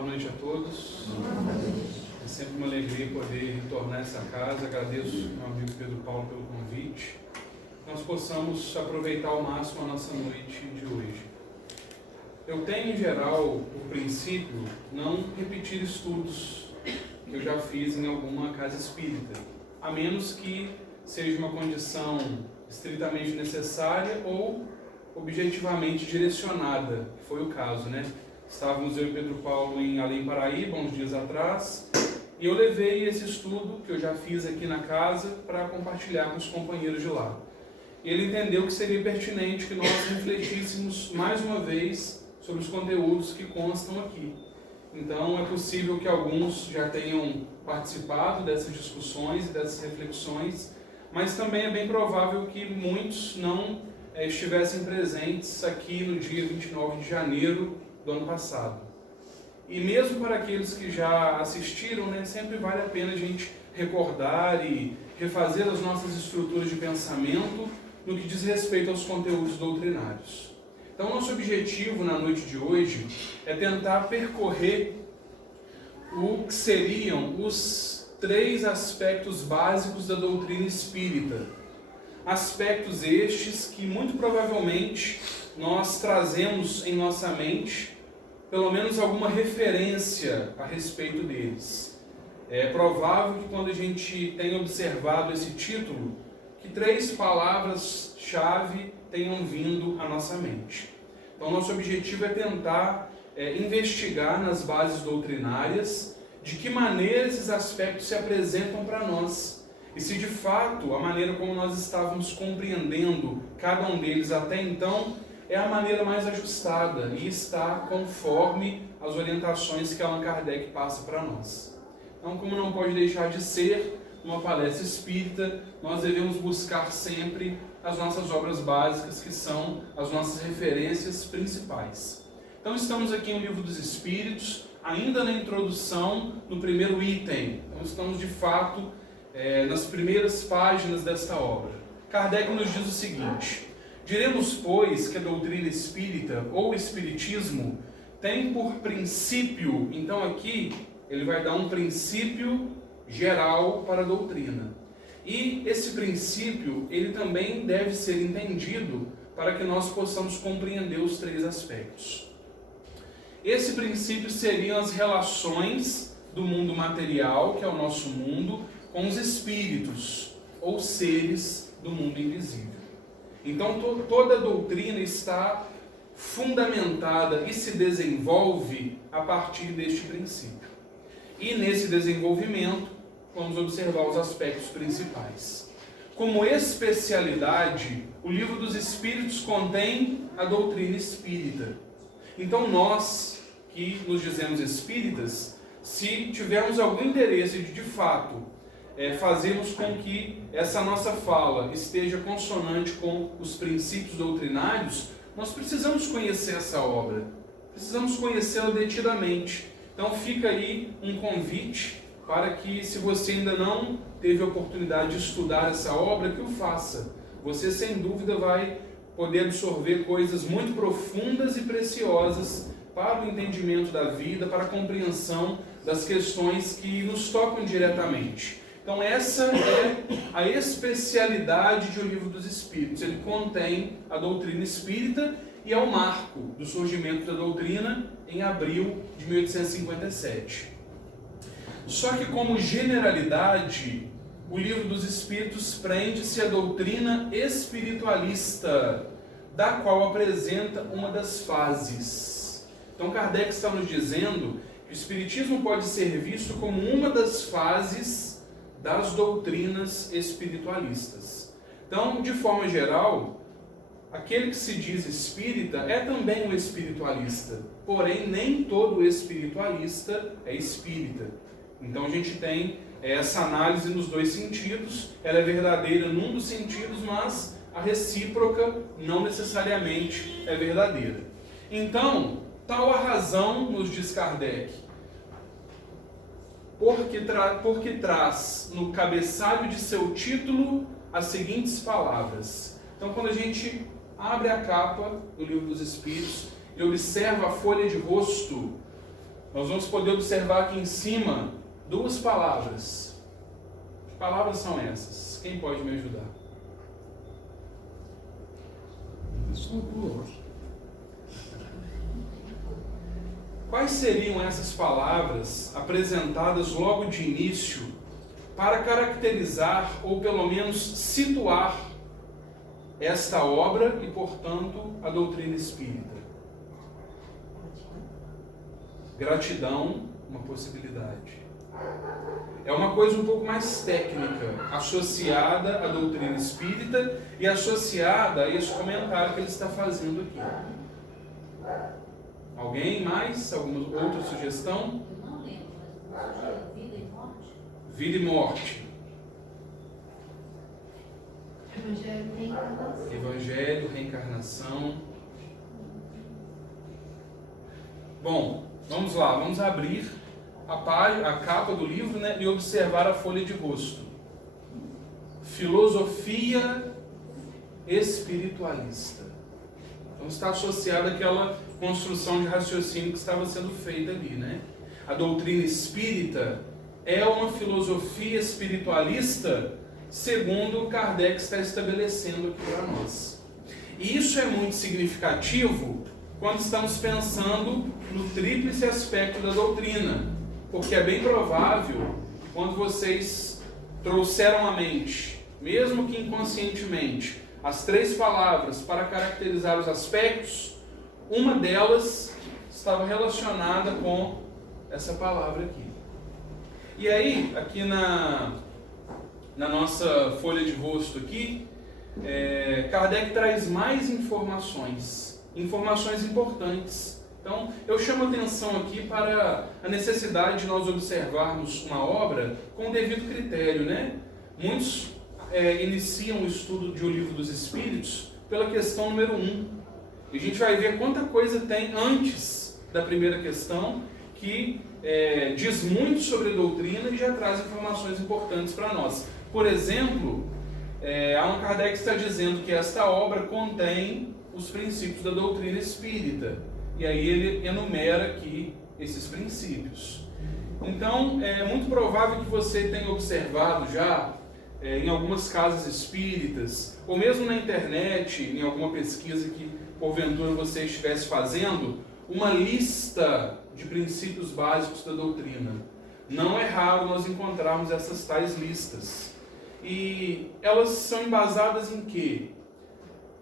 Boa noite a todos. É sempre uma alegria poder retornar a essa casa. Agradeço ao meu amigo Pedro Paulo pelo convite. Nós possamos aproveitar ao máximo a nossa noite de hoje. Eu tenho, em geral, por princípio, não repetir estudos que eu já fiz em alguma casa espírita, a menos que seja uma condição estritamente necessária ou objetivamente direcionada, que foi o caso, né? Estávamos eu e Pedro Paulo em Além Paraíba, uns dias atrás, e eu levei esse estudo que eu já fiz aqui na casa para compartilhar com os companheiros de lá. E ele entendeu que seria pertinente que nós refletíssemos mais uma vez sobre os conteúdos que constam aqui. Então é possível que alguns já tenham participado dessas discussões e dessas reflexões, mas também é bem provável que muitos não estivessem presentes aqui no dia 29 de janeiro do ano passado. E mesmo para aqueles que já assistiram, né, sempre vale a pena a gente recordar e refazer as nossas estruturas de pensamento no que diz respeito aos conteúdos doutrinários. Então, nosso objetivo na noite de hoje é tentar percorrer o que seriam os 3 aspectos básicos da doutrina espírita. Aspectos estes que muito provavelmente nós trazemos em nossa mente pelo menos alguma referência a respeito deles. É provável que quando a gente tem observado esse título, que 3 palavras-chave tenham vindo à nossa mente. Então, nosso objetivo é tentar investigar nas bases doutrinárias de que maneira esses aspectos se apresentam para nós. E se de fato a maneira como nós estávamos compreendendo cada um deles até então é a maneira mais ajustada e está conforme as orientações que Allan Kardec passa para nós. Então, como não pode deixar de ser uma palestra espírita, nós devemos buscar sempre as nossas obras básicas, que são as nossas referências principais. Então, estamos aqui no Livro dos Espíritos, ainda na introdução, no primeiro item. Então, estamos de fato nas primeiras páginas desta obra. Kardec nos diz o seguinte: diremos, pois, que a doutrina espírita ou espiritismo tem por princípio, então aqui ele vai dar um princípio geral para a doutrina. E esse princípio, ele também deve ser entendido para que nós possamos compreender os 3 aspectos. Esse princípio seriam as relações do mundo material, que é o nosso mundo, com os espíritos, ou seres do mundo invisível. Então, toda a doutrina está fundamentada e se desenvolve a partir deste princípio. E nesse desenvolvimento, vamos observar os aspectos principais. Como especialidade, o Livro dos Espíritos contém a doutrina espírita. Então, nós que nos dizemos espíritas, se tivermos algum interesse de fato fazermos com que essa nossa fala esteja consonante com os princípios doutrinários, nós precisamos conhecer essa obra, precisamos conhecê-la detidamente. Então fica aí um convite para que, se você ainda não teve a oportunidade de estudar essa obra, que o faça. Você sem dúvida vai poder absorver coisas muito profundas e preciosas para o entendimento da vida, para a compreensão das questões que nos tocam diretamente. Então essa é a especialidade de O Livro dos Espíritos. Ele contém a doutrina espírita e é o marco do surgimento da doutrina em abril de 1857. Só que, como generalidade, o Livro dos Espíritos prende-se à doutrina espiritualista, da qual apresenta uma das fases. Então Kardec está nos dizendo que o Espiritismo pode ser visto como uma das fases das doutrinas espiritualistas. Então, de forma geral, aquele que se diz espírita é também um espiritualista, porém nem todo espiritualista é espírita. Então a gente tem essa análise nos 2 sentidos, ela é verdadeira num dos sentidos, mas a recíproca não necessariamente é verdadeira. Então, tal a razão, nos diz Kardec, porque traz no cabeçalho de seu título as seguintes palavras. Então, quando a gente abre a capa do Livro dos Espíritos e observa a folha de rosto, nós vamos poder observar aqui em cima duas palavras. Que palavras são essas? Quem pode me ajudar? Quais seriam essas palavras apresentadas logo de início para caracterizar ou pelo menos situar esta obra e, portanto, a doutrina espírita? Gratidão, uma possibilidade. É uma coisa um pouco mais técnica, associada à doutrina espírita e associada a esse comentário que ele está fazendo aqui. Alguém mais? Alguma outra sugestão? Eu não lembro, mas eu vida e morte. Vida e morte. Evangelho, reencarnação. Evangelho, reencarnação. Bom, vamos lá, vamos abrir a capa do livro, né, e observar a folha de rosto. Filosofia espiritualista. Então está associada àquela construção de raciocínio que estava sendo feita ali, né? A doutrina espírita é uma filosofia espiritualista, segundo Kardec está estabelecendo aqui para nós. E isso é muito significativo quando estamos pensando no tríplice aspecto da doutrina, porque é bem provável que quando vocês trouxeram à mente, mesmo que inconscientemente, as três palavras para caracterizar os aspectos, uma delas estava relacionada com essa palavra aqui. E aí, aqui na nossa folha de rosto aqui, Kardec traz mais informações importantes. Então, eu chamo atenção aqui para a necessidade de nós observarmos uma obra com o devido critério, né? Muitos iniciam o estudo de O Livro dos Espíritos pela questão número 1. E a gente vai ver quanta coisa tem antes da primeira questão que diz muito sobre a doutrina e já traz informações importantes para nós. Por exemplo, Allan Kardec está dizendo que esta obra contém os princípios da doutrina espírita. E aí ele enumera aqui esses princípios. Então, é muito provável que você tenha observado já, em algumas casas espíritas, ou mesmo na internet, em alguma pesquisa que porventura você estivesse fazendo, uma lista de princípios básicos da doutrina. Não é raro nós encontrarmos essas tais listas. E elas são embasadas em quê?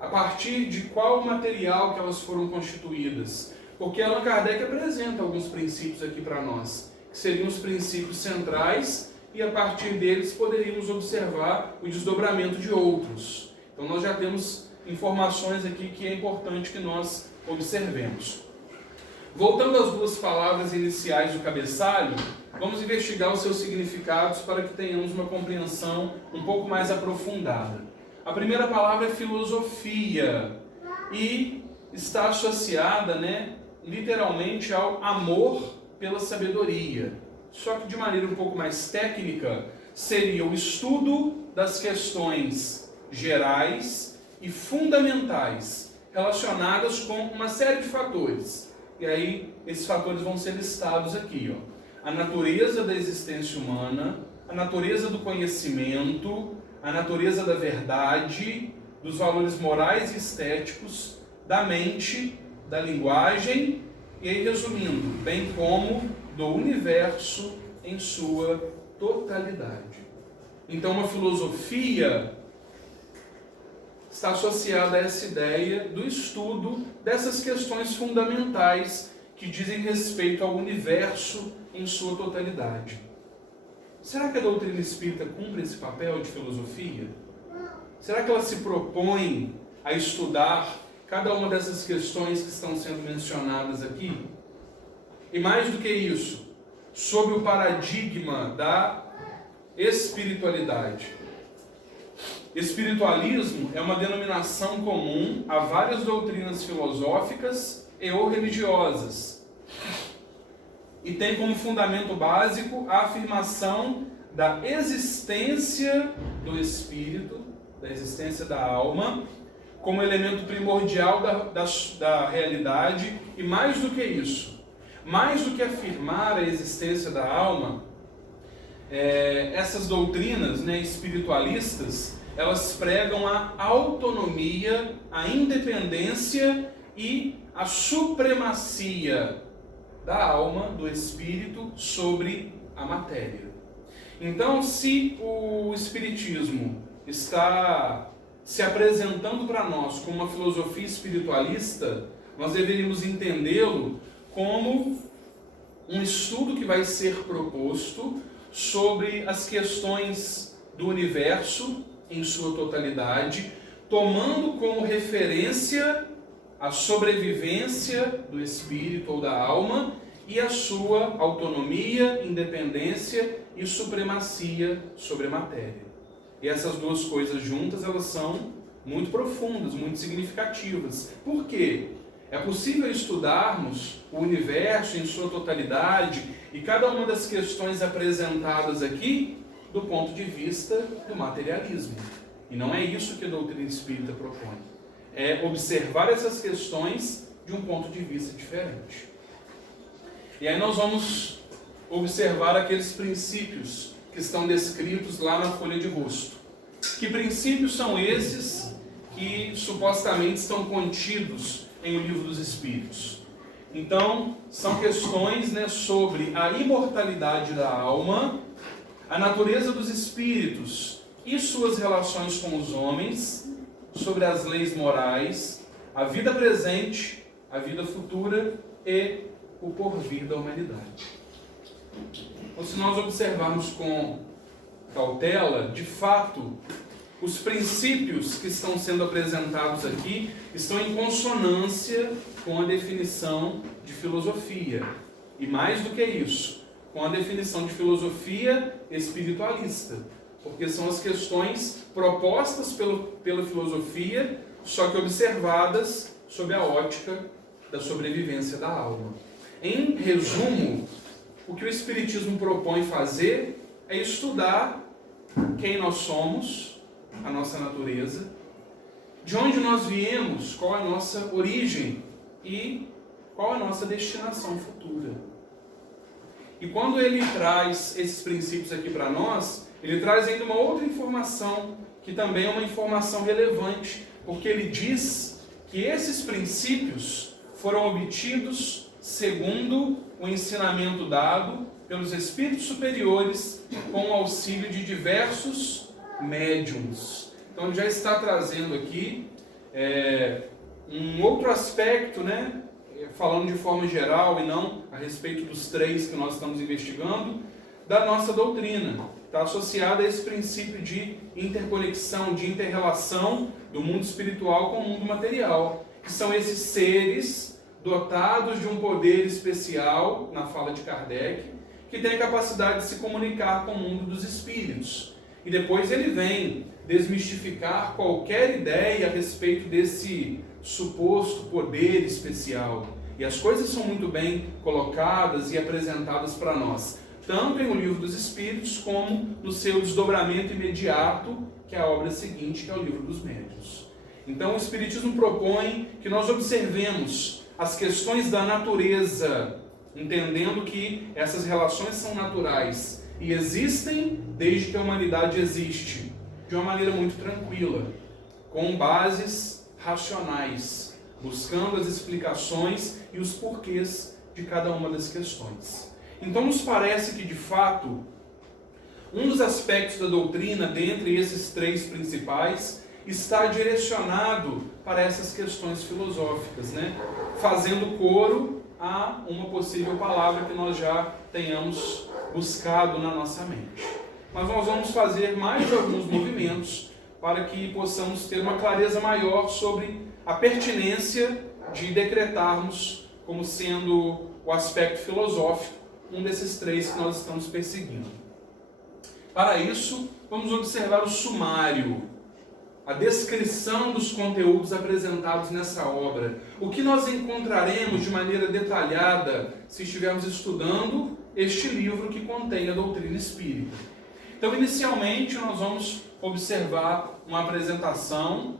A partir de qual material que elas foram constituídas? Porque Allan Kardec apresenta alguns princípios aqui para nós, que seriam os princípios centrais, e a partir deles poderíamos observar o desdobramento de outros. Então nós já temos informações aqui que é importante que nós observemos. Voltando às duas palavras iniciais do cabeçalho, vamos investigar os seus significados para que tenhamos uma compreensão um pouco mais aprofundada. A primeira palavra é filosofia e está associada, literalmente ao amor pela sabedoria. Só que de maneira um pouco mais técnica, seria o estudo das questões gerais e fundamentais relacionadas com uma série de fatores. E aí, esses fatores vão ser listados aqui, ó. A natureza da existência humana, a natureza do conhecimento, a natureza da verdade, dos valores morais e estéticos, da mente, da linguagem, e aí resumindo, bem como do universo em sua totalidade. Então, uma filosofia está associada a essa ideia do estudo dessas questões fundamentais que dizem respeito ao universo em sua totalidade. Será que a doutrina espírita cumpre esse papel de filosofia? Será que ela se propõe a estudar cada uma dessas questões que estão sendo mencionadas aqui? E mais do que isso, sob o paradigma da espiritualidade. Espiritualismo é uma denominação comum a várias doutrinas filosóficas e ou religiosas. E tem como fundamento básico a afirmação da existência do espírito, da existência da alma, como elemento primordial da realidade, e mais do que isso, mais do que afirmar a existência da alma, essas doutrinas, né, espiritualistas, elas pregam a autonomia, a independência e a supremacia da alma, do espírito, sobre a matéria. Então, se o espiritismo está se apresentando para nós como uma filosofia espiritualista, nós deveríamos entendê-lo como um estudo que vai ser proposto sobre as questões do universo em sua totalidade, tomando como referência a sobrevivência do espírito ou da alma e a sua autonomia, independência e supremacia sobre a matéria. E essas duas coisas juntas, elas são muito profundas, muito significativas. Por quê? É possível estudarmos o universo em sua totalidade e cada uma das questões apresentadas aqui do ponto de vista do materialismo. E não é isso que a doutrina espírita propõe. É observar essas questões de um ponto de vista diferente. E aí nós vamos observar aqueles princípios que estão descritos lá na folha de rosto. Que princípios são esses que supostamente estão contidos em O Livro dos Espíritos? Então, são questões, né, sobre a imortalidade da alma, a natureza dos espíritos e suas relações com os homens, sobre as leis morais, a vida presente, a vida futura e o porvir da humanidade. Então, se nós observarmos com cautela, de fato, os princípios que estão sendo apresentados aqui estão em consonância com a definição de filosofia. E mais do que isso, com a definição de filosofia espiritualista. Porque são as questões propostas pela filosofia, só que observadas sob a ótica da sobrevivência da alma. Em resumo, o que o Espiritismo propõe fazer é estudar quem nós somos, a nossa natureza, de onde nós viemos, qual a nossa origem e qual a nossa destinação futura. E quando ele traz esses princípios aqui para nós, ele traz ainda uma outra informação, que também é uma informação relevante, porque ele diz que esses princípios foram obtidos segundo o ensinamento dado pelos espíritos superiores com o auxílio de diversos médiuns. Então ele já está trazendo aqui um outro aspecto, né? Falando de forma geral e não a respeito dos três que nós estamos investigando, da nossa doutrina. Está associada a esse princípio de interconexão, de interrelação do mundo espiritual com o mundo material, que são esses seres dotados de um poder especial, na fala de Kardec, que tem a capacidade de se comunicar com o mundo dos espíritos. E depois ele vem desmistificar qualquer ideia a respeito desse suposto poder especial. E as coisas são muito bem colocadas e apresentadas para nós, tanto em O Livro dos Espíritos, como no seu desdobramento imediato, que é a obra seguinte, que é O Livro dos Médiuns. Então o Espiritismo propõe que nós observemos as questões da natureza, entendendo que essas relações são naturais e existem desde que a humanidade existe, de uma maneira muito tranquila, com bases racionais, buscando as explicações e os porquês de cada uma das questões. Então nos parece que, de fato, um dos aspectos da doutrina, dentre esses três principais, está direcionado para essas questões filosóficas, né? Fazendo coro a uma possível palavra que nós já tenhamos buscado na nossa mente. Mas nós vamos fazer mais alguns movimentos para que possamos ter uma clareza maior sobre a pertinência de decretarmos como sendo o aspecto filosófico um desses três que nós estamos perseguindo. Para isso, vamos observar o sumário, a descrição dos conteúdos apresentados nessa obra. O que nós encontraremos de maneira detalhada se estivermos estudando este livro que contém a doutrina espírita. Então, inicialmente, nós vamos observar uma apresentação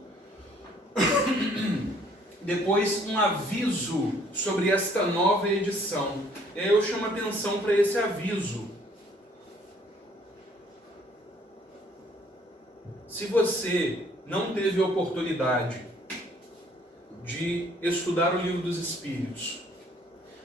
depois um aviso sobre esta nova edição. E aí eu chamo a atenção para esse aviso. Se você não teve a oportunidade de estudar o Livro dos Espíritos,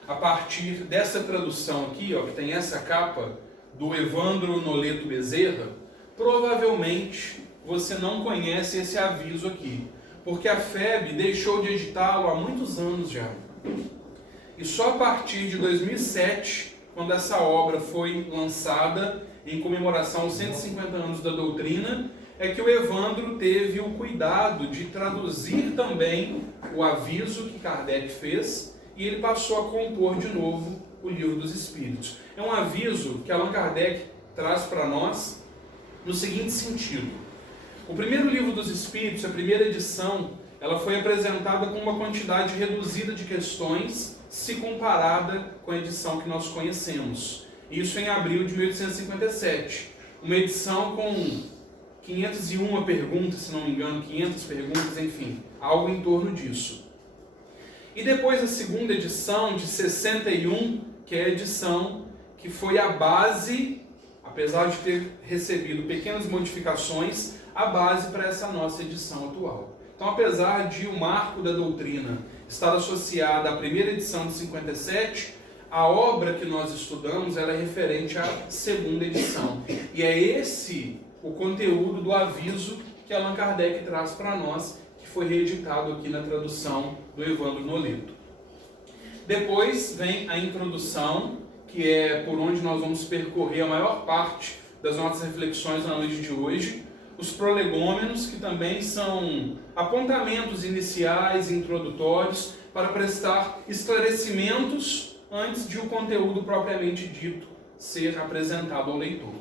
a partir dessa tradução aqui, ó, que tem essa capa, do Evandro Noleto Bezerra, provavelmente você não conhece esse aviso aqui, porque a FEB deixou de editá-lo há muitos anos já. E só a partir de 2007, quando essa obra foi lançada em comemoração aos 150 anos da doutrina, é que o Evandro teve o cuidado de traduzir também o aviso que Kardec fez, e ele passou a compor de novo o Livro dos Espíritos. É um aviso que Allan Kardec traz para nós no seguinte sentido. O primeiro Livro dos Espíritos, a primeira edição, ela foi apresentada com uma quantidade reduzida de questões, se comparada com a edição que nós conhecemos. Isso em abril de 1857. Uma edição com 501 perguntas, se não me engano, 500 perguntas, enfim, algo em torno disso. E depois a segunda edição, de 61, que é a edição que foi a base, apesar de ter recebido pequenas modificações, a base para essa nossa edição atual. Então, apesar de o marco da doutrina estar associado à primeira edição de 57, a obra que nós estudamos era referente à segunda edição. E é esse o conteúdo do aviso que Allan Kardec traz para nós, que foi reeditado aqui na tradução do Evandro Noleto. Depois vem a introdução, que é por onde nós vamos percorrer a maior parte das nossas reflexões na noite de hoje. Os prolegômenos, que também são apontamentos iniciais, introdutórios, para prestar esclarecimentos antes de o conteúdo propriamente dito ser apresentado ao leitor.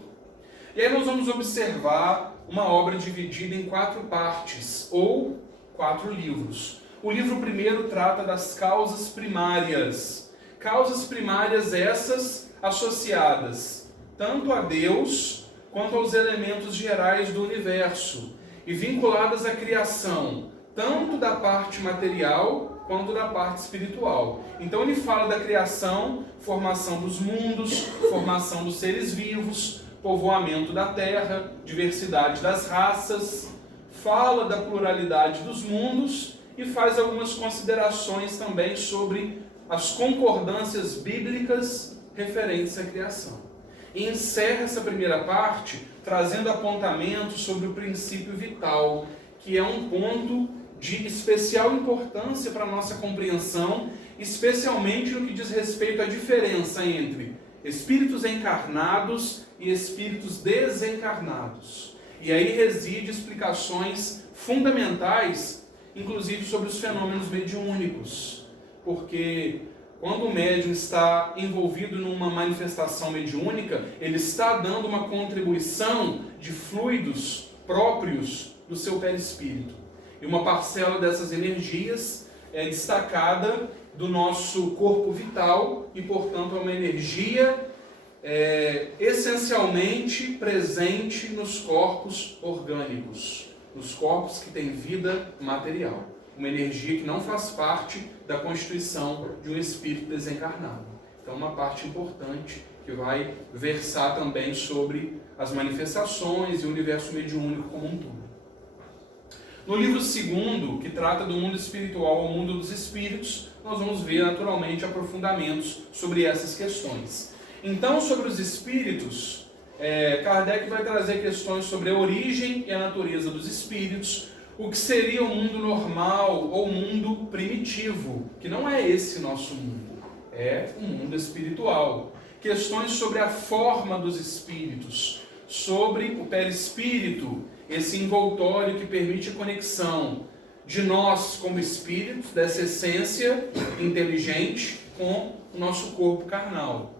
E aí nós vamos observar uma obra dividida em 4 partes, ou 4 livros. O livro primeiro trata das causas primárias. Causas primárias essas associadas tanto a Deus quanto aos elementos gerais do universo e vinculadas à criação, tanto da parte material quanto da parte espiritual. Então ele fala da criação, formação dos mundos, formação dos seres vivos, povoamento da terra, diversidade das raças, fala da pluralidade dos mundos e faz algumas considerações também sobre as concordâncias bíblicas referentes à criação. E encerra essa primeira parte trazendo apontamentos sobre o princípio vital, que é um ponto de especial importância para a nossa compreensão, especialmente no que diz respeito à diferença entre espíritos encarnados e espíritos desencarnados. E aí reside explicações fundamentais, inclusive sobre os fenômenos mediúnicos, porque quando o médium está envolvido numa manifestação mediúnica, ele está dando uma contribuição de fluidos próprios do seu perispírito. E uma parcela dessas energias é destacada do nosso corpo vital e, portanto, é uma energia essencialmente presente nos corpos orgânicos, nos corpos que têm vida material. Uma energia que não faz parte da constituição de um espírito desencarnado. Então, uma parte importante que vai versar também sobre as manifestações e o universo mediúnico como um todo. No livro segundo, que trata do mundo espiritual ao mundo dos espíritos, nós vamos ver naturalmente aprofundamentos sobre essas questões. Então, sobre os espíritos, Kardec vai trazer questões sobre a origem e a natureza dos espíritos, o que seria o mundo normal ou mundo primitivo, que não é esse nosso mundo, é um mundo espiritual. Questões sobre a forma dos espíritos, sobre o perispírito, esse envoltório que permite a conexão de nós como espíritos, dessa essência inteligente, com o nosso corpo carnal.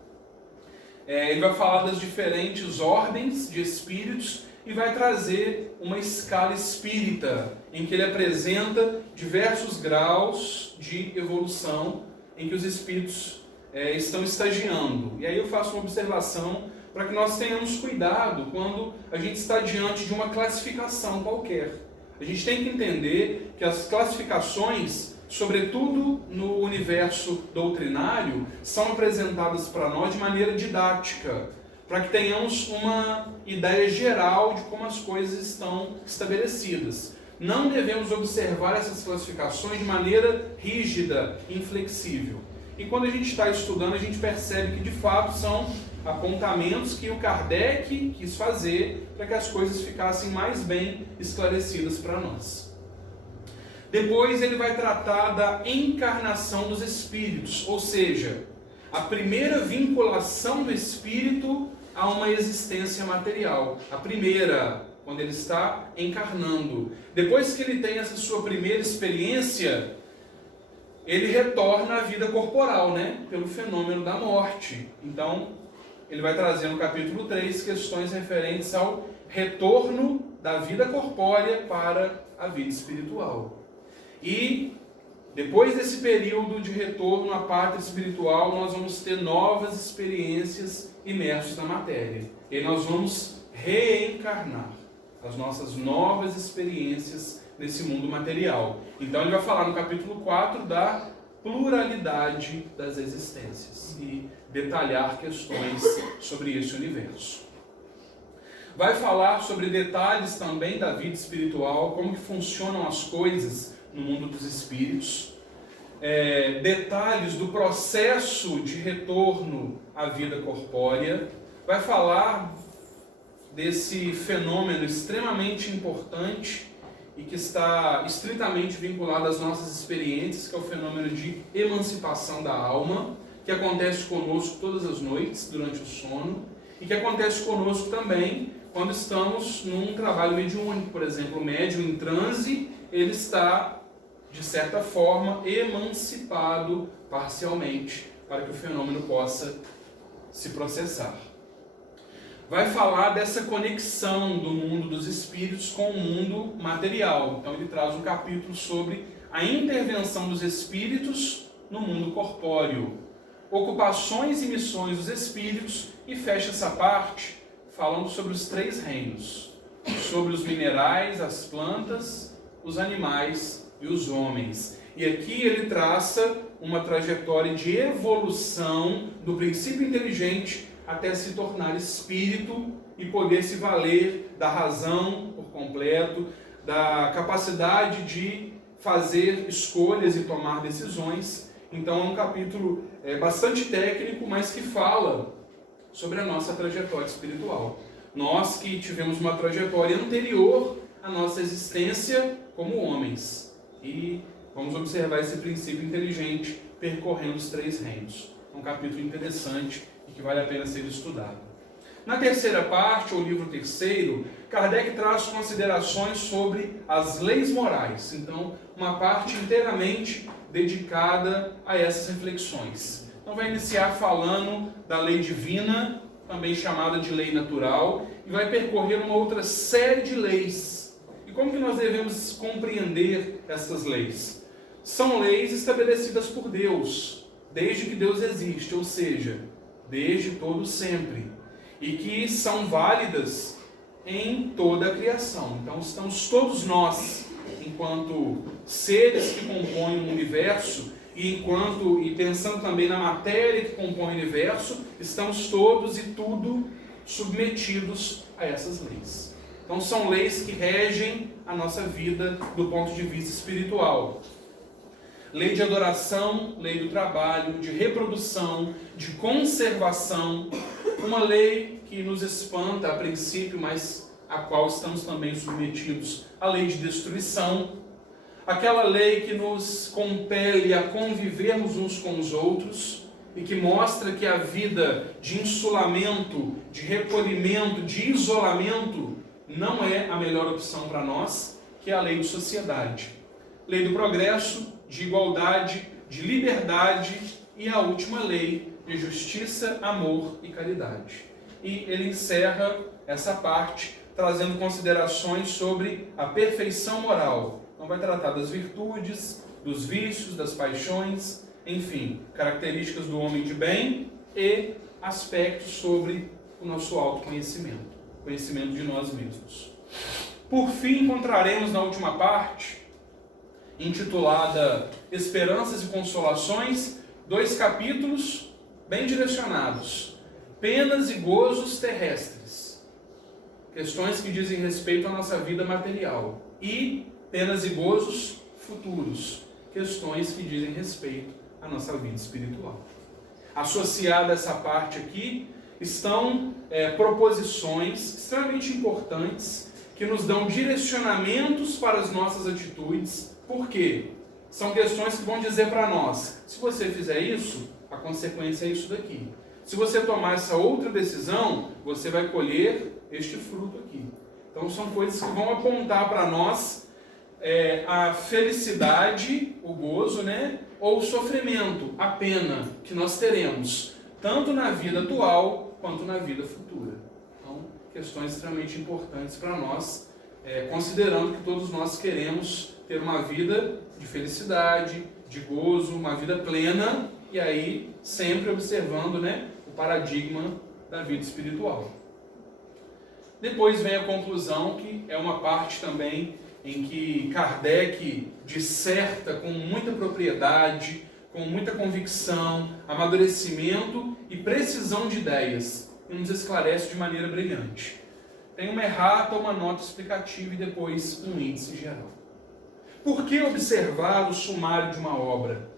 Ele vai falar das diferentes ordens de espíritos e vai trazer uma escala espírita, em que ele apresenta diversos graus de evolução em que os espíritos estão estagiando. E aí eu faço uma observação para que nós tenhamos cuidado quando a gente está diante de uma classificação qualquer. A gente tem que entender que as classificações sobretudo no universo doutrinário, são apresentadas para nós de maneira didática, para que tenhamos uma ideia geral de como as coisas estão estabelecidas. Não devemos observar essas classificações de maneira rígida, inflexível. E quando a gente está estudando, a gente percebe que de fato são apontamentos que o Kardec quis fazer para que as coisas ficassem mais bem esclarecidas para nós. Depois ele vai tratar da encarnação dos espíritos, ou seja, a primeira vinculação do espírito a uma existência material. A primeira, quando ele está encarnando. Depois que ele tem essa sua primeira experiência, ele retorna à vida corporal, pelo fenômeno da morte. Então, ele vai trazer no capítulo 3 questões referentes ao retorno da vida corpórea para a vida espiritual. E depois desse período de retorno à pátria espiritual, nós vamos ter novas experiências imersos na matéria. E nós vamos reencarnar as nossas novas experiências nesse mundo material. Então ele vai falar no capítulo 4 da pluralidade das existências e detalhar questões sobre esse universo. Vai falar sobre detalhes também da vida espiritual, como que funcionam as coisas no mundo dos espíritos, detalhes do processo de retorno à vida corpórea, vai falar desse fenômeno extremamente importante e que está estritamente vinculado às nossas experiências, que é o fenômeno de emancipação da alma, que acontece conosco todas as noites durante o sono e que acontece conosco também quando estamos num trabalho mediúnico. Por exemplo, o médium em transe, ele está de certa forma, emancipado parcialmente, para que o fenômeno possa se processar. Vai falar dessa conexão do mundo dos espíritos com o mundo material. Então ele traz um capítulo sobre a intervenção dos espíritos no mundo corpóreo, ocupações e missões dos espíritos, e fecha essa parte falando sobre os 3 reinos, sobre os minerais, as plantas, os animais e os homens. E aqui ele traça uma trajetória de evolução do princípio inteligente até se tornar espírito e poder se valer da razão por completo, da capacidade de fazer escolhas e tomar decisões. Então é um capítulo bastante técnico, mas que fala sobre a nossa trajetória espiritual. Nós que tivemos uma trajetória anterior à nossa existência como homens. E vamos observar esse princípio inteligente percorrendo os 3 reinos. É um capítulo interessante e que vale a pena ser estudado. Na terceira parte, ou livro terceiro, Kardec traz considerações sobre as leis morais. Então, uma parte inteiramente dedicada a essas reflexões. Então, vai iniciar falando da lei divina, também chamada de lei natural, e vai percorrer uma outra série de leis. E como que nós devemos compreender essas leis? São leis estabelecidas por Deus, desde que Deus existe, ou seja, desde todo sempre, e que são válidas em toda a criação. Então estamos todos nós, enquanto seres que compõem o universo, e pensando também na matéria que compõe o universo, estamos todos e tudo submetidos a essas leis. Então são leis que regem a nossa vida do ponto de vista espiritual. Lei de adoração, lei do trabalho, de reprodução, de conservação. Uma lei que nos espanta a princípio, mas a qual estamos também submetidos. A lei de destruição. Aquela lei que nos compele a convivermos uns com os outros e que mostra que a vida de insulamento, de recolhimento, de isolamento não é a melhor opção para nós, que é a lei de sociedade. Lei do progresso, de igualdade, de liberdade e a última lei de justiça, amor e caridade. E ele encerra essa parte trazendo considerações sobre a perfeição moral. Então vai tratar das virtudes, dos vícios, das paixões, enfim, características do homem de bem e aspectos sobre o nosso autoconhecimento, conhecimento de nós mesmos. Por fim, encontraremos na última parte intitulada Esperanças e Consolações, 2 capítulos bem direcionados. Penas e gozos terrestres. Questões que dizem respeito à nossa vida material. E penas e gozos futuros. Questões que dizem respeito à nossa vida espiritual. Associada a essa parte aqui estão proposições extremamente importantes que nos dão direcionamentos para as nossas atitudes. Por quê? São questões que vão dizer para nós, se você fizer isso, a consequência é isso daqui. Se você tomar essa outra decisão, você vai colher este fruto aqui. Então são coisas que vão apontar para nós a felicidade, o gozo, né? Ou o sofrimento, a pena que nós teremos, tanto na vida atual quanto na vida futura. Então, questões extremamente importantes para nós, considerando que todos nós queremos ter uma vida de felicidade, de gozo, uma vida plena, e aí sempre observando, né, o paradigma da vida espiritual. Depois vem a conclusão, que é uma parte também em que Kardec disserta com muita propriedade, com muita convicção, amadurecimento e precisão de ideias, e nos esclarece de maneira brilhante. Tem uma errata, uma nota explicativa e depois um índice geral. Por que observar o sumário de uma obra?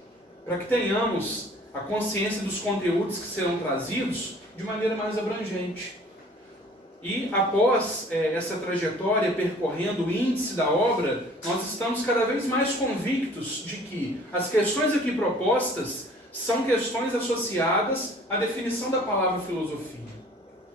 Para que tenhamos a consciência dos conteúdos que serão trazidos de maneira mais abrangente. E após essa trajetória, percorrendo o índice da obra, nós estamos cada vez mais convictos de que as questões aqui propostas são questões associadas à definição da palavra filosofia.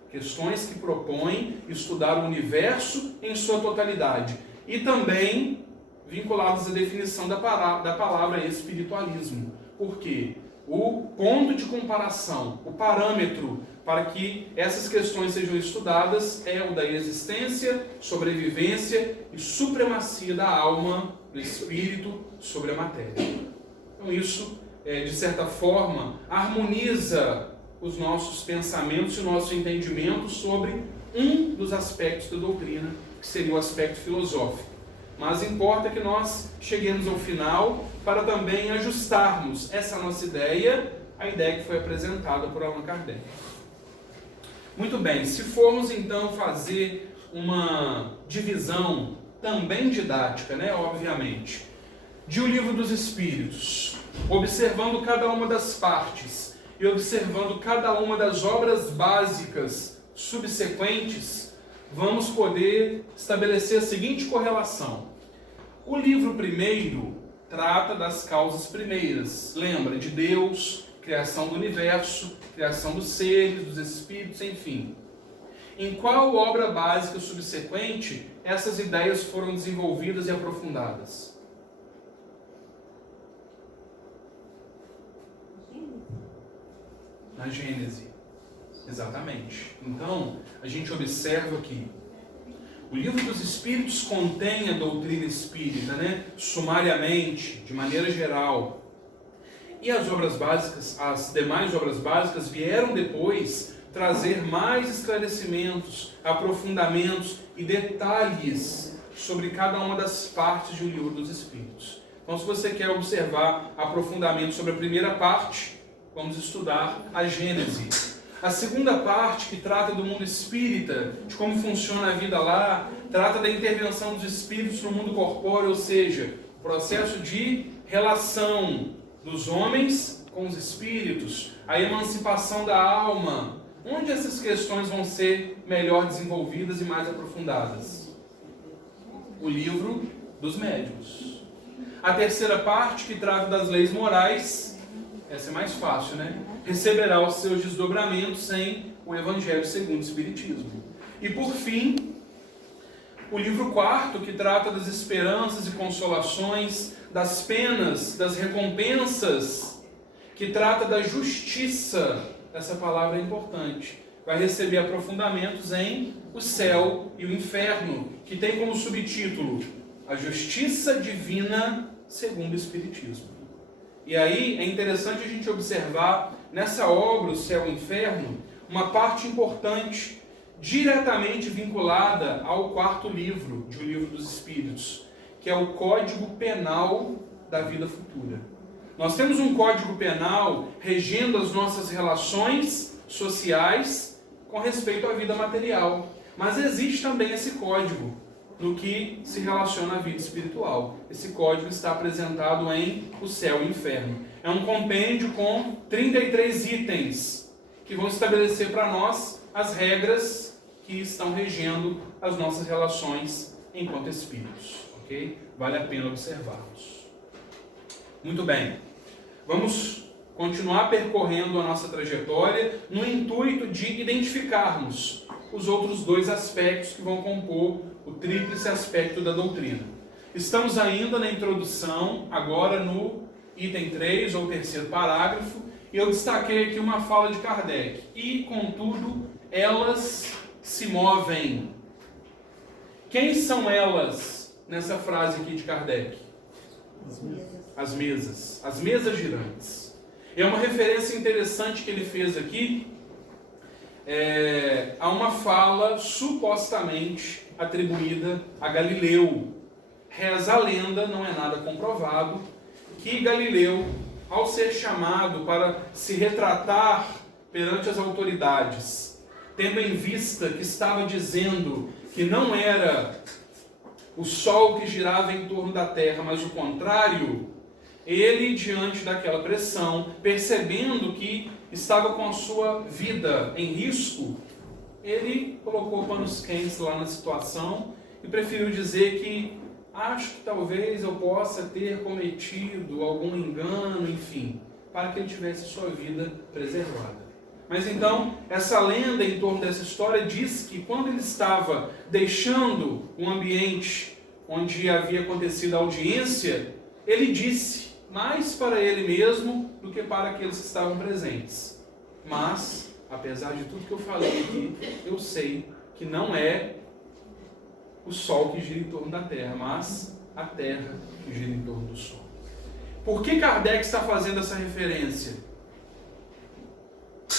Questões que propõem estudar o universo em sua totalidade. E também vinculadas à definição da palavra espiritualismo. Por quê? O ponto de comparação, o parâmetro para que essas questões sejam estudadas é o da existência, sobrevivência e supremacia da alma, do espírito sobre a matéria. Então isso, de certa forma, harmoniza os nossos pensamentos e o nosso entendimento sobre um dos aspectos da doutrina, que seria o aspecto filosófico. Mas importa que nós cheguemos ao final para também ajustarmos essa nossa ideia à ideia que foi apresentada por Allan Kardec. Muito bem, se formos então fazer uma divisão também didática, né, obviamente, de O Livro dos Espíritos, observando cada uma das partes e observando cada uma das obras básicas subsequentes, vamos poder estabelecer a seguinte correlação. O livro primeiro trata das causas primeiras. Lembra de Deus, criação do universo, criação dos seres, dos espíritos, enfim. Em qual obra básica subsequente essas ideias foram desenvolvidas e aprofundadas? Na Gênese. Exatamente. Então, a gente observa que o Livro dos Espíritos contém a doutrina espírita, né? Sumariamente, de maneira geral. E as obras básicas, as demais obras básicas vieram depois trazer mais esclarecimentos, aprofundamentos e detalhes sobre cada uma das partes de O Livro dos Espíritos. Então, se você quer observar aprofundamento sobre a primeira parte, vamos estudar a Gênese. A segunda parte, que trata do mundo espírita, de como funciona a vida lá, trata da intervenção dos espíritos no mundo corpóreo, ou seja, o processo de relação dos homens com os espíritos, a emancipação da alma. Onde essas questões vão ser melhor desenvolvidas e mais aprofundadas? O Livro dos Médiuns. A terceira parte, que trata das leis morais, essa é mais fácil, né? Receberá os seus desdobramentos em o Evangelho segundo o Espiritismo. E por fim, o livro quarto, que trata das esperanças e consolações, das penas, das recompensas, que trata da justiça, essa palavra é importante, vai receber aprofundamentos em o céu e o inferno, que tem como subtítulo a justiça divina segundo o Espiritismo. E aí é interessante a gente observar nessa obra, o Céu e o Inferno, uma parte importante, diretamente vinculada ao quarto livro de O Livro dos Espíritos, que é o Código Penal da vida futura. Nós temos um Código Penal regendo as nossas relações sociais com respeito à vida material. Mas existe também esse código no que se relaciona à vida espiritual. Esse código está apresentado em O Céu e o Inferno. É um compêndio com 33 itens que vão estabelecer para nós as regras que estão regendo as nossas relações enquanto espíritos. Ok? Vale a pena observarmos. Muito bem. Vamos continuar percorrendo a nossa trajetória no intuito de identificarmos os outros dois aspectos que vão compor o tríplice aspecto da doutrina. Estamos ainda na introdução, agora no item 3, ou terceiro parágrafo, e eu destaquei aqui uma fala de Kardec. E, contudo, elas se movem. Quem são elas nessa frase aqui de Kardec? As mesas girantes. É uma referência interessante que ele fez aqui a uma fala supostamente atribuída a Galileu. Reza a lenda, não é nada comprovado, que Galileu, ao ser chamado para se retratar perante as autoridades, tendo em vista que estava dizendo que não era o Sol que girava em torno da Terra, mas o contrário, ele, diante daquela pressão, percebendo que estava com a sua vida em risco, ele colocou panos quentes lá na situação e preferiu dizer que acho que talvez eu possa ter cometido algum engano, enfim, para que ele tivesse sua vida preservada. Mas então, essa lenda em torno dessa história diz que quando ele estava deixando um ambiente onde havia acontecido a audiência, ele disse mais para ele mesmo do que para aqueles que estavam presentes. Mas, apesar de tudo que eu falei aqui, eu sei que não é o Sol que gira em torno da Terra, mas a Terra que gira em torno do Sol. Por que Kardec está fazendo essa referência?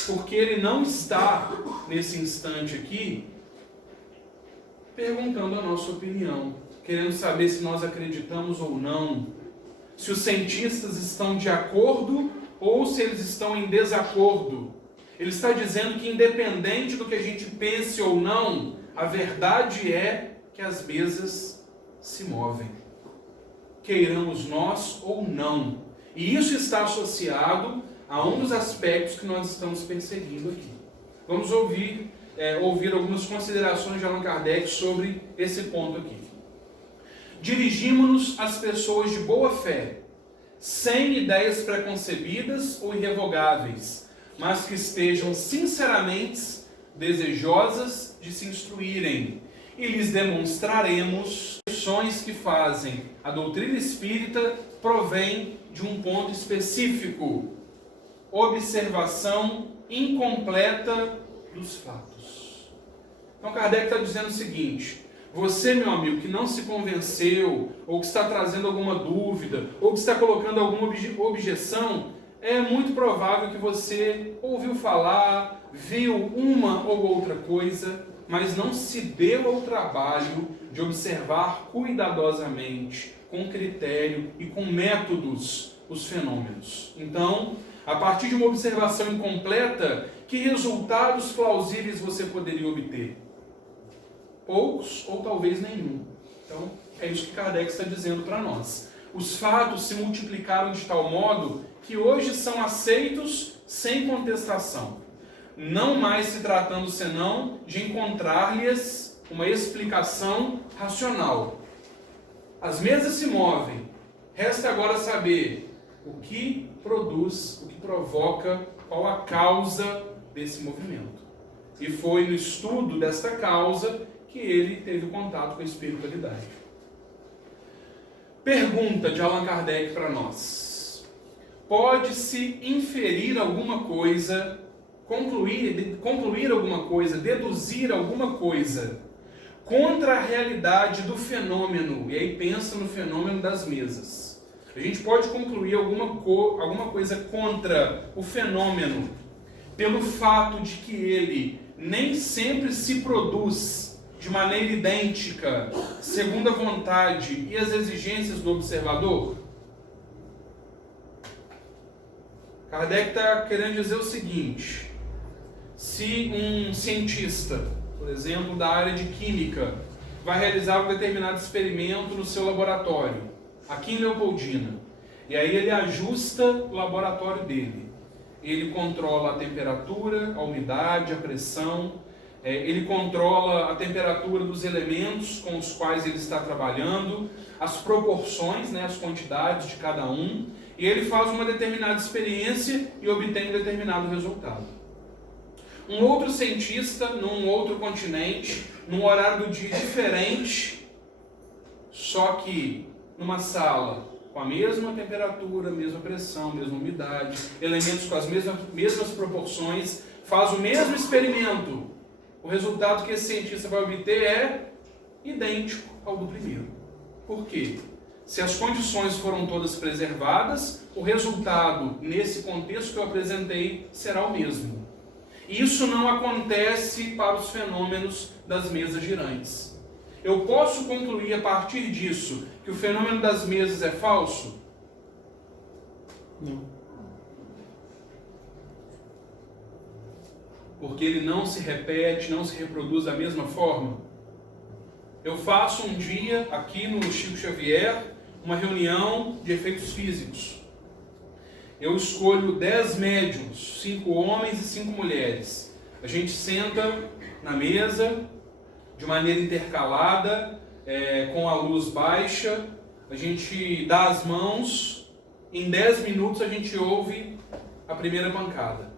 Porque ele não está, nesse instante aqui, perguntando a nossa opinião, querendo saber se nós acreditamos ou não, se os cientistas estão de acordo ou se eles estão em desacordo. Ele está dizendo que, independente do que a gente pense ou não, a verdade é que as mesas se movem, queiramos nós ou não. E isso está associado a um dos aspectos que nós estamos perseguindo aqui. Vamos ouvir algumas considerações de Allan Kardec sobre esse ponto aqui. Dirigimos-nos às pessoas de boa fé, sem ideias preconcebidas ou irrevogáveis, mas que estejam sinceramente desejosas de se instruírem, e lhes demonstraremos que as lições que fazem a doutrina espírita provém de um ponto específico: observação incompleta dos fatos. Então Kardec está dizendo o seguinte: você, meu amigo, que não se convenceu, ou que está trazendo alguma dúvida, ou que está colocando alguma objeção, é muito provável que você ouviu falar, viu uma ou outra coisa, mas não se deu ao trabalho de observar cuidadosamente, com critério e com métodos, os fenômenos. Então, a partir de uma observação incompleta, que resultados plausíveis você poderia obter? Poucos ou talvez nenhum. Então, é isso que Kardec está dizendo para nós. Os fatos se multiplicaram de tal modo que hoje são aceitos sem contestação, não mais se tratando senão de encontrar-lhes uma explicação racional. As mesas se movem, resta agora saber o que produz, o que provoca, qual a causa desse movimento. E foi no estudo desta causa que ele teve contato com a espiritualidade. Pergunta de Allan Kardec para nós: pode-se inferir alguma coisa, concluir alguma coisa, deduzir alguma coisa contra a realidade do fenômeno? E aí pensa no fenômeno das mesas. A gente pode concluir alguma coisa contra o fenômeno pelo fato de que ele nem sempre se produz de maneira idêntica, segundo a vontade e as exigências do observador? Kardec está querendo dizer o seguinte: se um cientista, por exemplo, da área de química, vai realizar um determinado experimento no seu laboratório, aqui em Leopoldina, e aí ele ajusta o laboratório dele. Ele controla a temperatura, a umidade, a pressão, ele controla a temperatura dos elementos com os quais ele está trabalhando, as proporções, né, as quantidades de cada um, e ele faz uma determinada experiência e obtém um determinado resultado. Um outro cientista, num outro continente, num horário do dia diferente, só que numa sala com a mesma temperatura, mesma pressão, mesma umidade, elementos com as mesmas proporções, faz o mesmo experimento. O resultado que esse cientista vai obter é idêntico ao do primeiro. Por quê? Se as condições foram todas preservadas, o resultado, nesse contexto que eu apresentei, será o mesmo. Isso não acontece para os fenômenos das mesas girantes. Eu posso concluir a partir disso que o fenômeno das mesas é falso? Não. Porque ele não se repete, não se reproduz da mesma forma? Eu faço um dia, aqui no Chico Xavier, uma reunião de efeitos físicos. Eu escolho 10 médiuns, 5 homens e 5 mulheres. A gente senta na mesa, de maneira intercalada, com a luz baixa, a gente dá as mãos, em 10 minutos a gente ouve a primeira pancada.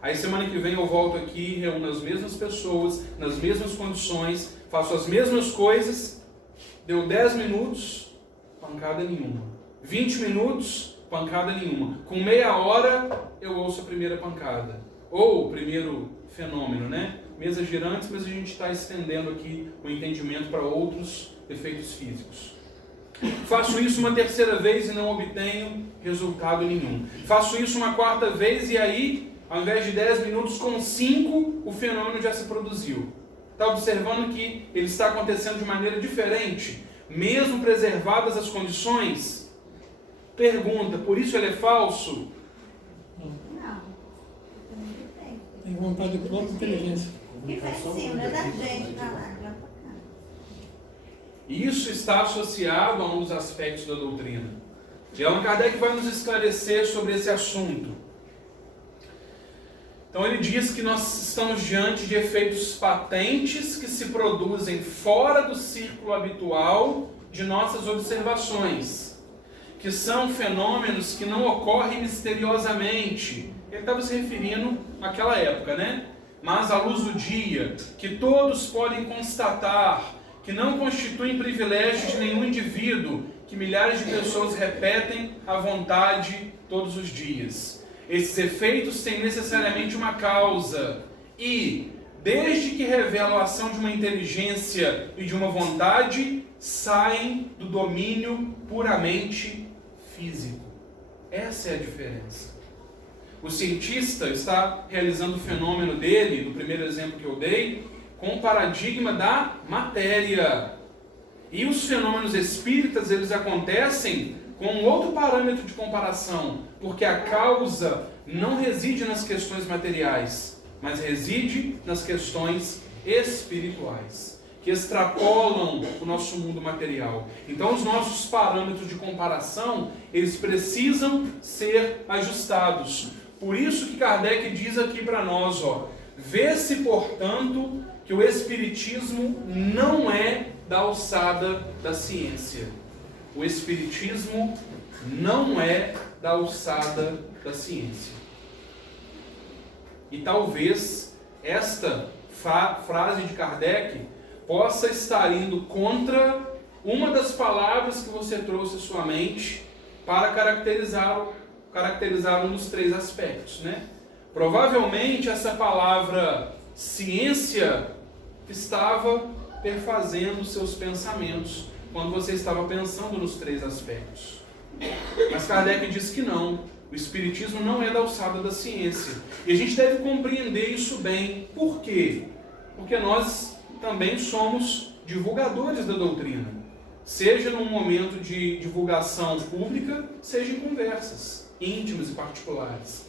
Aí semana que vem eu volto aqui, reúno as mesmas pessoas, nas mesmas condições, faço as mesmas coisas, deu 10 minutos, pancada nenhuma. 20 minutos, pancada nenhuma. Com meia hora eu ouço a primeira pancada. Ou o primeiro fenômeno, né? Mesas girantes, mas a gente está estendendo aqui o entendimento para outros efeitos físicos. Faço isso uma terceira vez e não obtenho resultado nenhum. Faço isso uma quarta vez e aí, ao invés de 10 minutos, com 5, o fenômeno já se produziu. Está observando que ele está acontecendo de maneira diferente, mesmo preservadas as condições? Pergunta, por isso ele é falso? Não. Tem vontade própria e inteligência. Sim, não é da gente pra lá, de lá pra cá. Isso está associado a um dos aspectos da doutrina. E Allan Kardec vai nos esclarecer sobre esse assunto. Então ele diz que nós estamos diante de efeitos patentes que se produzem fora do círculo habitual de nossas observações, que são fenômenos que não ocorrem misteriosamente. Ele estava se referindo àquela época, né? Mas à luz do dia, que todos podem constatar, que não constituem privilégio de nenhum indivíduo, que milhares de pessoas repetem à vontade todos os dias. Esses efeitos têm necessariamente uma causa e, desde que revelam a ação de uma inteligência e de uma vontade, saem do domínio puramente físico. Essa é a diferença. O cientista está realizando o fenômeno dele, no primeiro exemplo que eu dei, com o paradigma da matéria. E os fenômenos espíritas, eles acontecem com um outro parâmetro de comparação, porque a causa não reside nas questões materiais, mas reside nas questões espirituais, que extrapolam o nosso mundo material. Então os nossos parâmetros de comparação, eles precisam ser ajustados. Por isso que Kardec diz aqui para nós, vê-se, portanto, que o Espiritismo não é da alçada da ciência. O Espiritismo não é da alçada da ciência. E talvez esta frase de Kardec possa estar indo contra uma das palavras que você trouxe à sua mente para caracterizar um dos 3 aspectos, né? Provavelmente essa palavra ciência estava perfazendo seus pensamentos quando você estava pensando nos 3 aspectos. Mas Kardec diz que não. O Espiritismo não é da alçada da ciência. E a gente deve compreender isso bem. Por quê? Porque nós também somos divulgadores da doutrina, seja num momento de divulgação pública, seja em conversas íntimas e particulares.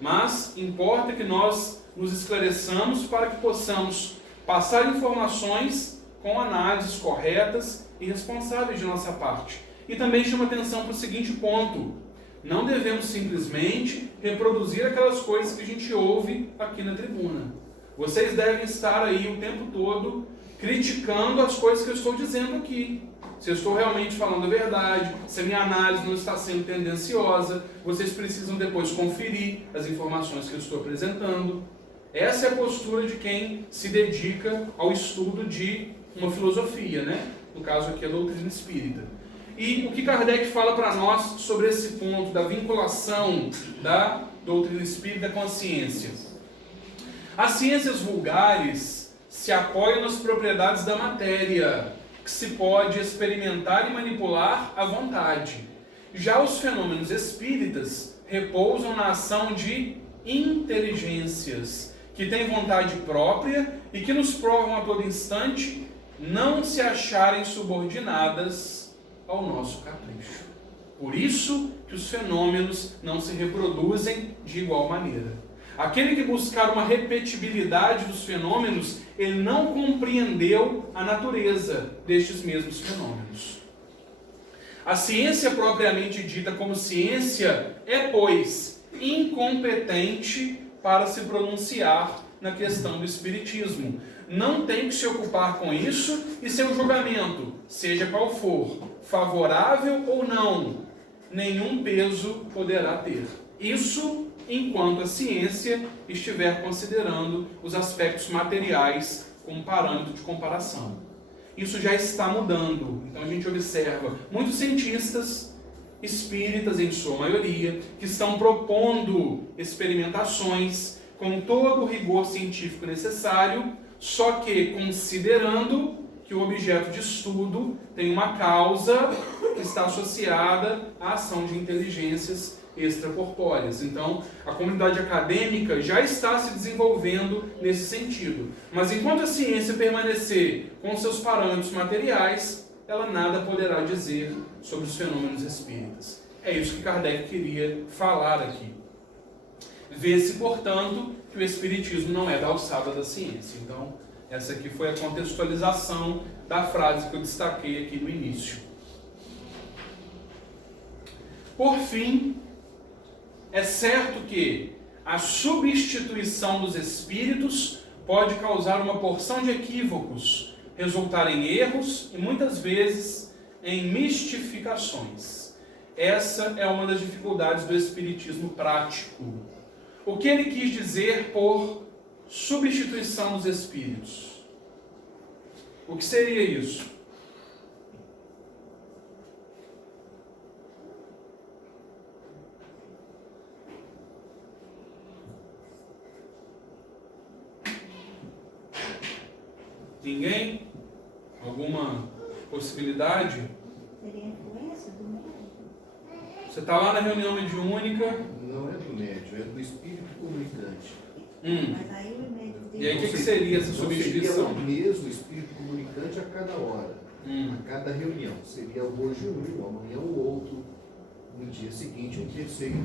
Mas importa que nós nos esclareçamos para que possamos passar informações com análises corretas e responsáveis de nossa parte. E também chama atenção para o seguinte ponto: não devemos simplesmente reproduzir aquelas coisas que a gente ouve aqui na tribuna. Vocês devem estar aí o tempo todo criticando as coisas que eu estou dizendo aqui. Se eu estou realmente falando a verdade, se a minha análise não está sendo tendenciosa, vocês precisam depois conferir as informações que eu estou apresentando. Essa é a postura de quem se dedica ao estudo de uma filosofia, né? No caso aqui a doutrina espírita. E o que Kardec fala para nós sobre esse ponto da vinculação da doutrina espírita com a ciência? As ciências vulgares se apoiam nas propriedades da matéria, que se pode experimentar e manipular à vontade. Já os fenômenos espíritas repousam na ação de inteligências, que têm vontade própria e que nos provam a todo instante não se acharem subordinadas ao nosso capricho. Por isso que os fenômenos não se reproduzem de igual maneira. Aquele que buscar uma repetibilidade dos fenômenos, ele não compreendeu a natureza destes mesmos fenômenos. A ciência propriamente dita como ciência é, pois, incompetente para se pronunciar na questão do espiritismo. Não tem que se ocupar com isso e seu julgamento, seja qual for, favorável ou não, nenhum peso poderá ter. Isso enquanto a ciência estiver considerando os aspectos materiais como parâmetro de comparação. Isso já está mudando. Então a gente observa muitos cientistas espíritas, em sua maioria, que estão propondo experimentações com todo o rigor científico necessário, só que considerando que o objeto de estudo tem uma causa que está associada à ação de inteligências extracorpóreas. Então, a comunidade acadêmica já está se desenvolvendo nesse sentido. Mas enquanto a ciência permanecer com seus parâmetros materiais, ela nada poderá dizer sobre os fenômenos espíritas. É isso que Kardec queria falar aqui. Vê-se, portanto, que o espiritismo não é da alçada da ciência. Então, essa aqui foi a contextualização da frase que eu destaquei aqui no início. Por fim, é certo que a substituição dos espíritos pode causar uma porção de equívocos, resultar em erros e muitas vezes em mistificações. Essa é uma das dificuldades do espiritismo prático. O que ele quis dizer por substituição dos espíritos? O que seria isso? Ninguém? Alguma possibilidade? Seria influência do médium? Você está lá na reunião mediúnica. Não é do médium, é do espírito comunicante. Mas aí o médium E aí o que seria essa substituição? Seria o mesmo espírito comunicante a cada hora, a cada reunião. Seria hoje um, amanhã o outro, no dia seguinte um terceiro.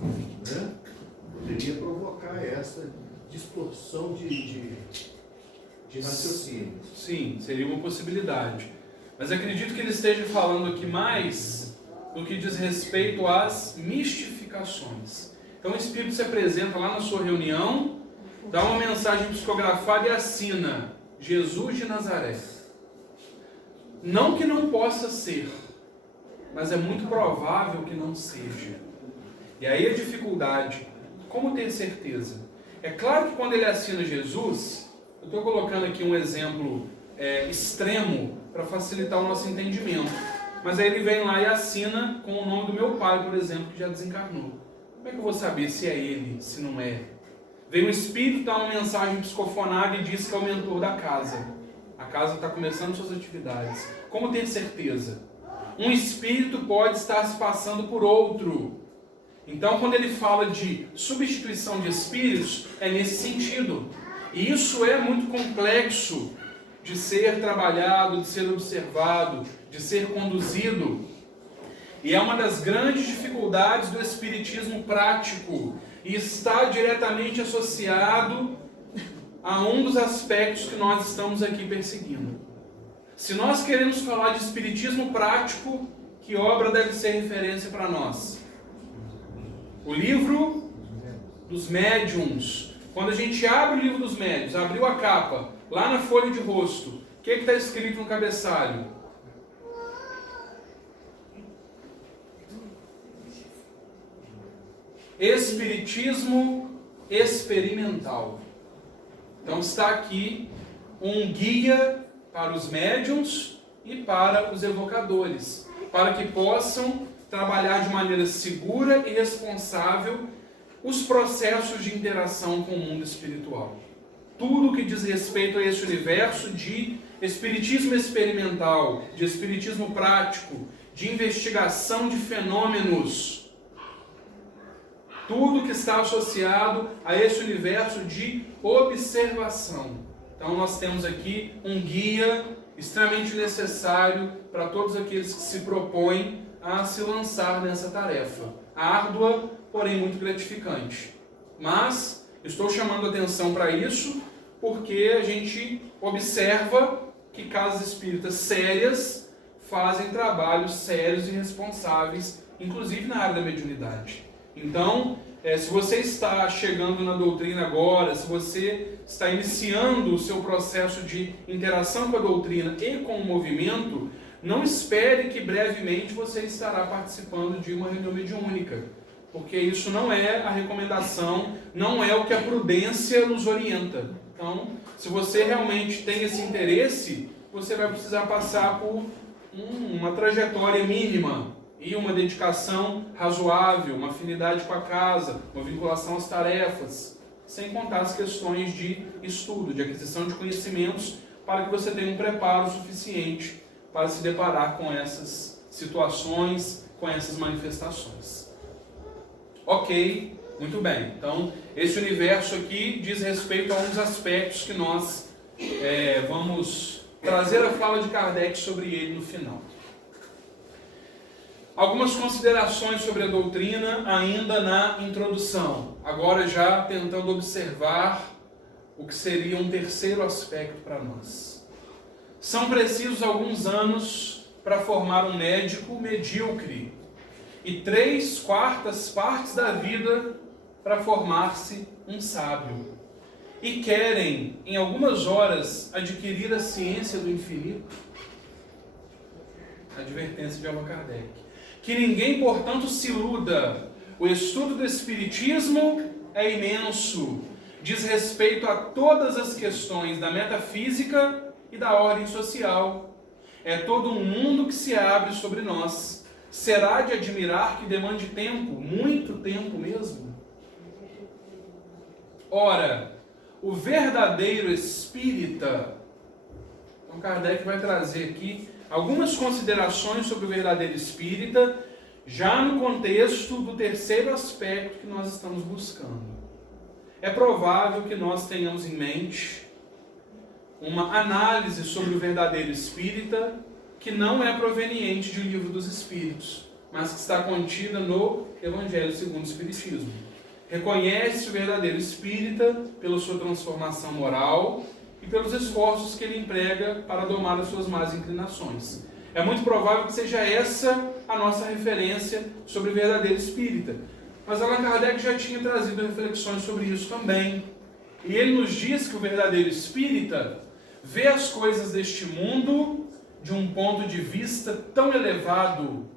Né? Poderia provocar essa distorção de raciocínio. Sim, seria uma possibilidade. Mas acredito que ele esteja falando aqui mais do que diz respeito às mistificações. Então o Espírito se apresenta lá na sua reunião, dá uma mensagem psicografada e assina: Jesus de Nazaré. Não que não possa ser, mas é muito provável que não seja. E aí a dificuldade, como ter certeza? É claro que quando ele assina Jesus, eu estou colocando aqui um exemplo extremo para facilitar o nosso entendimento. Mas aí ele vem lá e assina com o nome do meu pai, por exemplo, que já desencarnou. Como é que eu vou saber se é ele, se não é? Vem um espírito, dá uma mensagem psicofonada e diz que é o mentor da casa. A casa está começando suas atividades. Como ter certeza? Um espírito pode estar se passando por outro. Então, quando ele fala de substituição de espíritos, é nesse sentido. E isso é muito complexo, de ser trabalhado, de ser observado, de ser conduzido. E é uma das grandes dificuldades do espiritismo prático e está diretamente associado a um dos aspectos que nós estamos aqui perseguindo. Se nós queremos falar de espiritismo prático, que obra deve ser referência para nós? O livro dos médiuns. Quando a gente abre o livro dos médiuns, abriu a capa, lá na folha de rosto, o que está escrito no cabeçalho? Espiritismo experimental. Então está aqui um guia para os médiuns e para os evocadores, para que possam trabalhar de maneira segura e responsável os processos de interação com o mundo espiritual. Tudo que diz respeito a esse universo de espiritismo experimental, de espiritismo prático, de investigação de fenômenos, tudo que está associado a esse universo de observação. Então nós temos aqui um guia extremamente necessário para todos aqueles que se propõem a se lançar nessa tarefa. Árdua, porém muito gratificante. Mas estou chamando atenção para isso porque a gente observa que casas espíritas sérias fazem trabalhos sérios e responsáveis, inclusive na área da mediunidade. Então, se você está chegando na doutrina agora, se você está iniciando o seu processo de interação com a doutrina e com o movimento, não espere que brevemente você estará participando de uma reunião mediúnica, porque isso não é a recomendação, não é o que a prudência nos orienta. Então, se você realmente tem esse interesse, você vai precisar passar por uma trajetória mínima e uma dedicação razoável, uma afinidade com a casa, uma vinculação às tarefas, sem contar as questões de estudo, de aquisição de conhecimentos, para que você tenha um preparo suficiente para se deparar com essas situações, com essas manifestações. Ok, muito bem. Então, esse universo aqui diz respeito a uns aspectos que nós vamos trazer a fala de Kardec sobre ele no final. Algumas considerações sobre a doutrina ainda na introdução. Agora já tentando observar o que seria um terceiro aspecto para nós. São precisos alguns anos para formar um médico medíocre e 3/4 partes da vida para formar-se um sábio. E querem, em algumas horas, adquirir a ciência do infinito. Advertência de Allan Kardec. Que ninguém, portanto, se iluda. O estudo do Espiritismo é imenso. Diz respeito a todas as questões da metafísica e da ordem social. É todo um mundo que se abre sobre nós. Será de admirar que demande tempo, muito tempo mesmo? Ora, o verdadeiro espírita... Então Kardec vai trazer aqui algumas considerações sobre o verdadeiro espírita, já no contexto do terceiro aspecto que nós estamos buscando. É provável que nós tenhamos em mente uma análise sobre o verdadeiro espírita que não é proveniente de O Livro dos Espíritos, mas que está contida no Evangelho segundo o Espiritismo. Reconhece o verdadeiro espírita pela sua transformação moral e pelos esforços que ele emprega para domar as suas más inclinações. É muito provável que seja essa a nossa referência sobre o verdadeiro espírita. Mas Allan Kardec já tinha trazido reflexões sobre isso também. E ele nos diz que o verdadeiro espírita vê as coisas deste mundo de um ponto de vista tão elevado.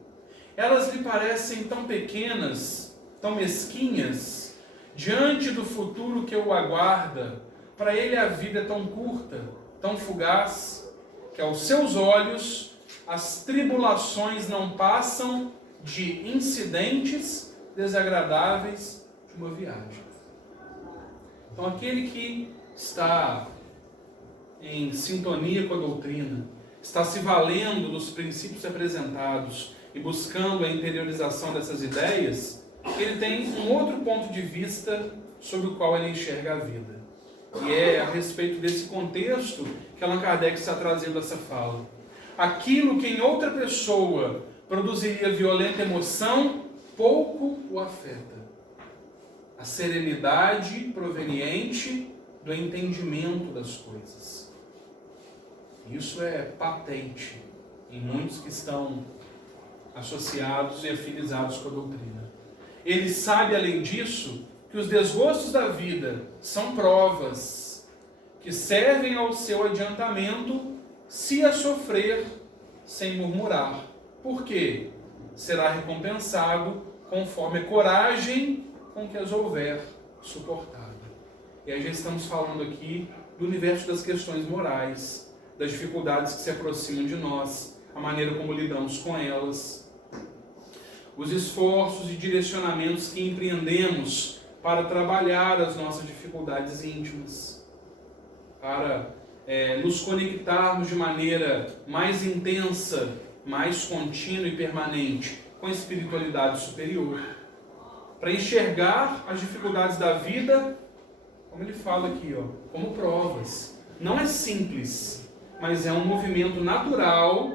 Elas lhe parecem tão pequenas, tão mesquinhas, diante do futuro que o aguarda. Para ele a vida é tão curta, tão fugaz, que aos seus olhos as tribulações não passam de incidentes desagradáveis de uma viagem. Então aquele que está em sintonia com a doutrina, está se valendo dos princípios apresentados e buscando a interiorização dessas ideias, ele tem um outro ponto de vista sobre o qual ele enxerga a vida. E é a respeito desse contexto que Allan Kardec está trazendo essa fala. Aquilo que em outra pessoa produziria violenta emoção, pouco o afeta. A serenidade proveniente do entendimento das coisas. Isso é patente em muitos que estão associados e afinizados com a doutrina. Ele sabe, além disso, que os desgostos da vida são provas que servem ao seu adiantamento se a sofrer sem murmurar. Por quê? Será recompensado conforme a coragem com que as houver suportado. E aí já estamos falando aqui do universo das questões morais, das dificuldades que se aproximam de nós, a maneira como lidamos com elas, os esforços e direcionamentos que empreendemos para trabalhar as nossas dificuldades íntimas, para nos conectarmos de maneira mais intensa, mais contínua e permanente com a espiritualidade superior, para enxergar as dificuldades da vida, como ele fala aqui, como provas. Não é simples, mas é um movimento natural,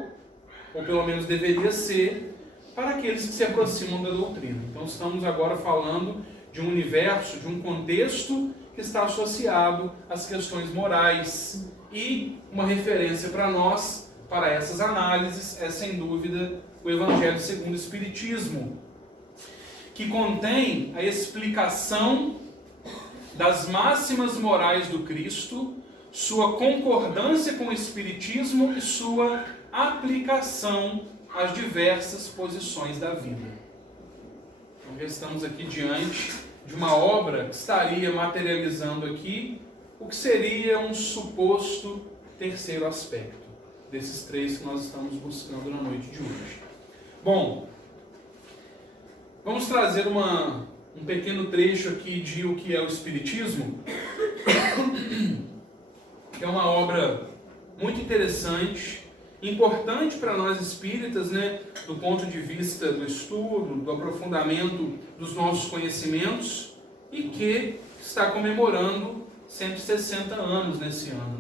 ou pelo menos deveria ser, para aqueles que se aproximam da doutrina. Então estamos agora falando de um universo, de um contexto que está associado às questões morais. E uma referência para nós, para essas análises, é sem dúvida o Evangelho segundo o Espiritismo, que contém a explicação das máximas morais do Cristo, sua concordância com o Espiritismo e sua aplicação às diversas posições da vida. Então já estamos aqui diante de uma obra que estaria materializando aqui o que seria um suposto terceiro aspecto desses três que nós estamos buscando na noite de hoje. Bom, vamos trazer um pequeno trecho aqui de O que é o Espiritismo, que é uma obra muito interessante, importante para nós espíritas, do ponto de vista do estudo, do aprofundamento dos nossos conhecimentos, e que está comemorando 160 anos nesse ano,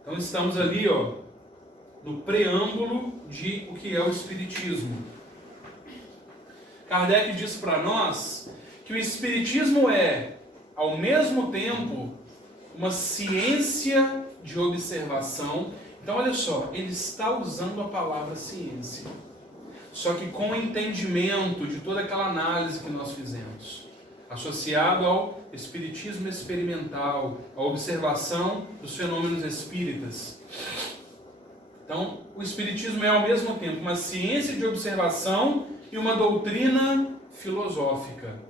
Então estamos ali, no preâmbulo de O que é o Espiritismo. Kardec diz para nós que o Espiritismo é, ao mesmo tempo, uma ciência de observação. Então, olha só, ele está usando a palavra ciência, só que com o entendimento de toda aquela análise que nós fizemos, associado ao espiritismo experimental, à observação dos fenômenos espíritas. Então, o espiritismo é ao mesmo tempo uma ciência de observação e uma doutrina filosófica.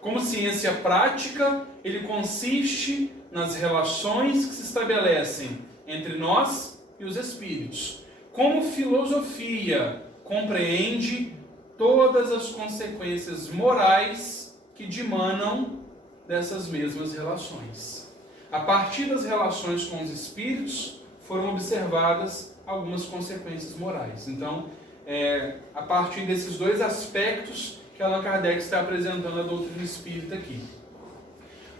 Como ciência prática, ele consiste nas relações que se estabelecem entre nós e os espíritos. Como filosofia, compreende todas as consequências morais que dimanam dessas mesmas relações. A partir das relações com os espíritos, foram observadas algumas consequências morais. Então, a partir desses dois aspectos que Allan Kardec está apresentando a doutrina espírita aqui.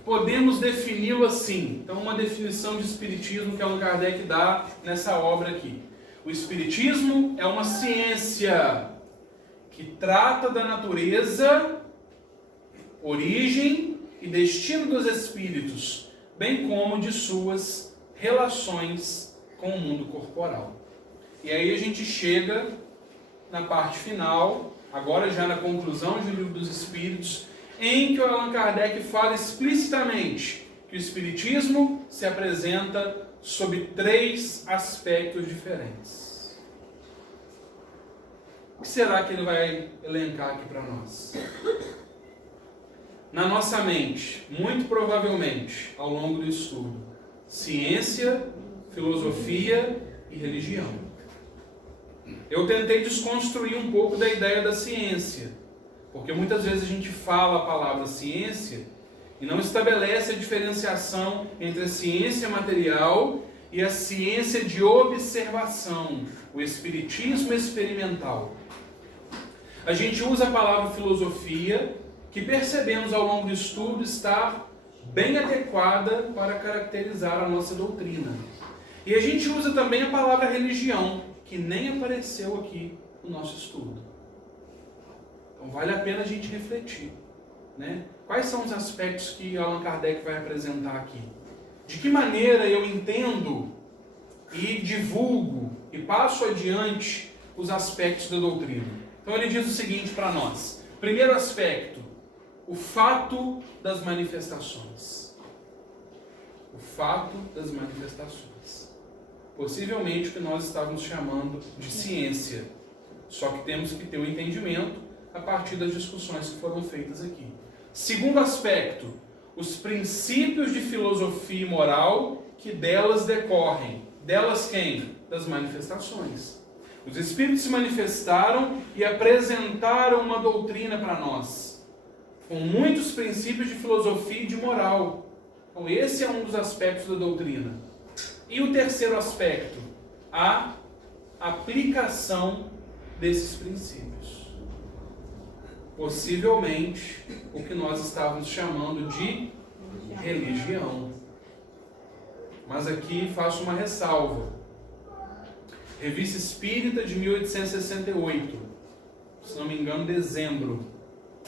Podemos defini-lo assim. Então, uma definição de espiritismo que Allan Kardec dá nessa obra aqui. O espiritismo é uma ciência que trata da natureza, origem e destino dos espíritos, bem como de suas relações com o mundo corporal. E aí a gente chega na parte final, agora já na conclusão do Livro dos Espíritos, em que o Allan Kardec fala explicitamente que o Espiritismo se apresenta sob 3 aspectos diferentes. O que será que ele vai elencar aqui para nós? Na nossa mente, muito provavelmente, ao longo do estudo, ciência, filosofia e religião. Eu tentei desconstruir um pouco da ideia da ciência, porque muitas vezes a gente fala a palavra ciência e não estabelece a diferenciação entre a ciência material e a ciência de observação, o espiritismo experimental. A gente usa a palavra filosofia que percebemos ao longo do estudo está bem adequada para caracterizar a nossa doutrina. E a gente usa também a palavra religião, que nem apareceu aqui no nosso estudo. Então vale a pena a gente refletir, né? Quais são os aspectos que Allan Kardec vai apresentar aqui? De que maneira eu entendo e divulgo e passo adiante os aspectos da doutrina? Então ele diz o seguinte para nós. Primeiro aspecto, o fato das manifestações. O fato das manifestações. Possivelmente o que nós estávamos chamando de ciência. Só que temos que ter um entendimento a partir das discussões que foram feitas aqui. Segundo aspecto, os princípios de filosofia e moral que delas decorrem. Delas quem? Das manifestações. Os Espíritos se manifestaram e apresentaram uma doutrina para nós, com muitos princípios de filosofia e de moral. Então esse é um dos aspectos da doutrina. E o terceiro aspecto, a aplicação desses princípios. Possivelmente, o que nós estávamos chamando de religião. Mas aqui faço uma ressalva. Revista Espírita de 1868, se não me engano, dezembro.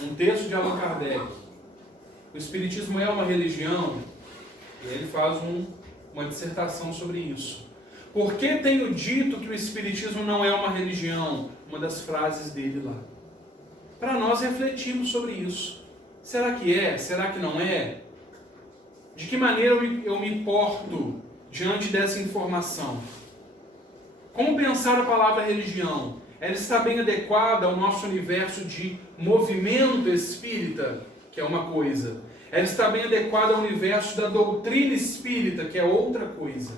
Um texto de Allan Kardec. O Espiritismo é uma religião? E ele faz uma dissertação sobre isso. Por que tenho dito que o Espiritismo não é uma religião? Uma das frases dele lá. Para nós refletirmos sobre isso. Será que é? Será que não é? De que maneira eu me porto diante dessa informação? Como pensar a palavra religião? Ela está bem adequada ao nosso universo de movimento espírita, que é uma coisa. Ela está bem adequada ao universo da doutrina espírita, que é outra coisa.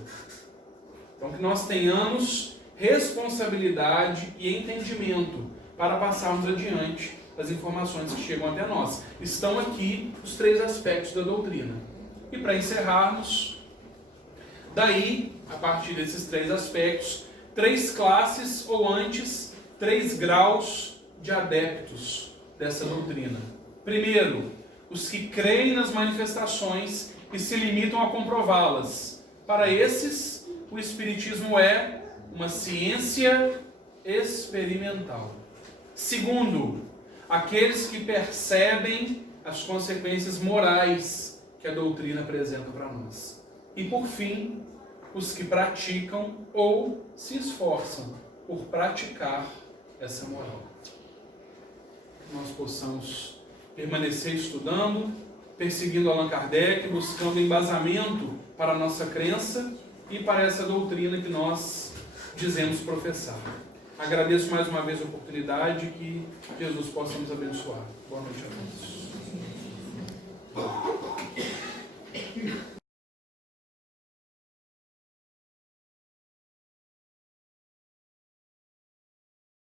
Então que nós tenhamos responsabilidade e entendimento para passarmos adiante as informações que chegam até nós. Estão aqui os 3 aspectos da doutrina. E para encerrarmos, daí, a partir desses 3 aspectos, 3 classes, ou antes, 3 graus de adeptos dessa doutrina. Primeiro, os que creem nas manifestações e se limitam a comprová-las. Para esses, o Espiritismo é uma ciência experimental. Segundo, aqueles que percebem as consequências morais que a doutrina apresenta para nós. E por fim, os que praticam ou se esforçam por praticar essa moral. Que nós possamos permanecer estudando, perseguindo Allan Kardec, buscando embasamento para a nossa crença e para essa doutrina que nós dizemos professar. Agradeço mais uma vez a oportunidade, que Jesus possa nos abençoar. Boa noite a todos.